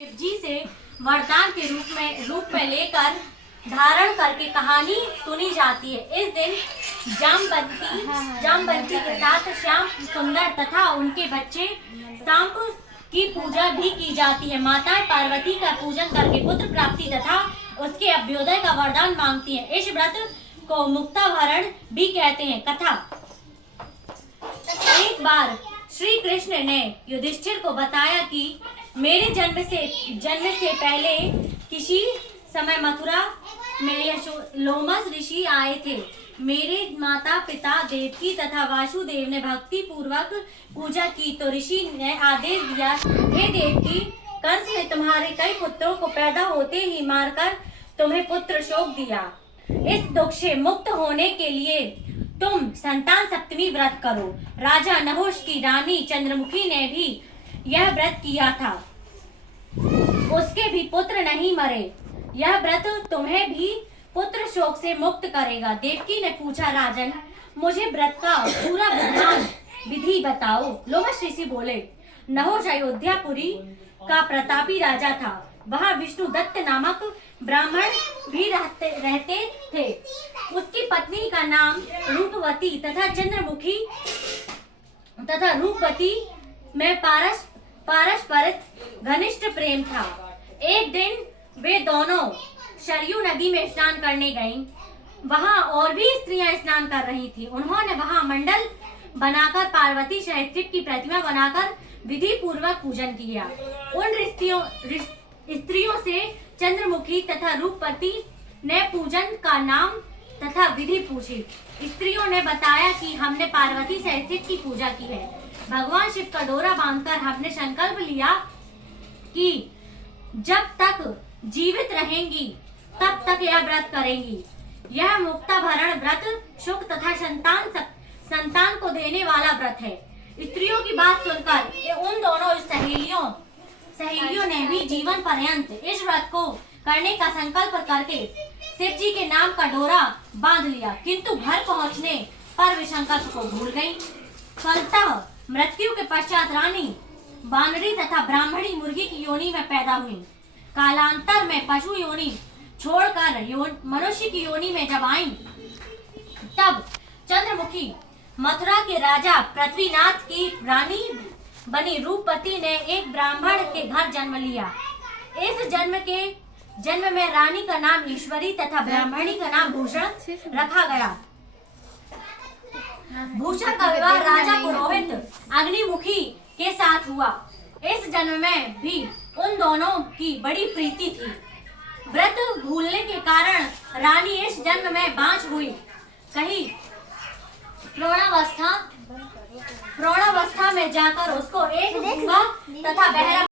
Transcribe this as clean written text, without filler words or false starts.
शिव जी से वरदान के रूप में लेकर धारण करके कहानी सुनी जाती है। इस दिन जामवंती के साथ श्याम सुंदर तथा उनके बच्चे सांप की पूजा भी की जाती है। माताएं पार्वती का पूजन करके पुत्र प्राप्ति तथा उसके अभ्युदय का वरदान मांगती हैं। इस व्रत को मुक्ताभरण भी कहते हैं। कथा। एक बार श्री कृष्ण ने युधिष्ठिर को बताया कि मेरे जन्म से पहले किसी समय मथुरा में लोमस ऋषि आए थे। मेरे माता पिता देवकी तथा वासुदेव ने भक्ति पूर्वक पूजा की तो ऋषि ने आदेश दिया, हे देवकी, कंस ने तुम्हारे कई पुत्रों को पैदा होते ही मारकर तुम्हें पुत्र शोक दिया। इस दुख से मुक्त होने के लिए तुम संतान सप्तमी व्रत करो। राजा नहुष की रानी चंद्रमुखी ने भी यह व्रत किया था, उसके भी पुत्र नहीं मरे। यह व्रत तुम्हें भी पुत्र शोक से मुक्त करेगा। देवकी ने पूछा, राजन, मुझे व्रत का पूरा विधान विधि बताओ। लोमस ऋषि बोले, नहुष अयोध्यापुरी का प्रतापी राजा था। वहाँ विष्णु दत्त नामक ब्राह्मण भी रहते थे। उसकी पत्नी का नाम रूपवती तथा चंद्रमुखी तथा रूपवती में पारस्परिक घनिष्ठ प्रेम था। एक दिन वे दोनों सरयू नदी में स्नान करने गईं। वहां और भी स्त्रियां स्नान कर रही थीं। उन्होंने वहां मंडल बनाकर पार्वती सहित शिव की प्रतिमा बनाकर विधि पूर्वक पूजन किया। उन स्त्रियों से चंद्रमुखी तथा रूपवती ने पूजन का नाम तथा विधि पूछी। स्त्रियों ने बताया कि हमने पार्वती सहित शिव की पूजा की है। भगवान शिव का डोरा बांधकर हमने संकल्प लिया कि जब तक जीवित रहेंगी तब तक यह व्रत करेंगी। यह मुक्ताभरण व्रत सुख तथा संतान को देने वाला व्रत है। स्त्रियों की बात सुनकर उन दोनों सहेलियों ने भी जीवन पर्यंत इस व्रत को करने का संकल्प करके शिव जी के नाम का डोरा बांध लिया, किंतु घर पहुंचने पर वे संकल्प को भूल गयी। फलतः मृत्यु के पश्चात रानी बानरी तथा ब्राह्मणी मुर्गी की योनि में पैदा हुई। कालांतर में पशु योनि छोड़कर मनुष्य की योनि में जब आई, तब चंद्रमुखी मथुरा के राजा पृथ्वीनाथ की रानी बनी रूपवती ने एक ब्राह्मण के घर जन्म लिया। इस जन्म में रानी का नाम ईश्वरी तथा ब्राह्मणी का नाम भूषण रखा गया। भूषण का विवाह राजा पुरोहित अग्निमुखी के साथ हुआ। इस जन्म में भी उन दोनों की बड़ी प्रीति थी। व्रत भूलने के कारण रानी इस जन्म में बांझ हुई। कहीं प्रौढ़ावस्था में जाकर उसको एक गूंगा तथा बहरा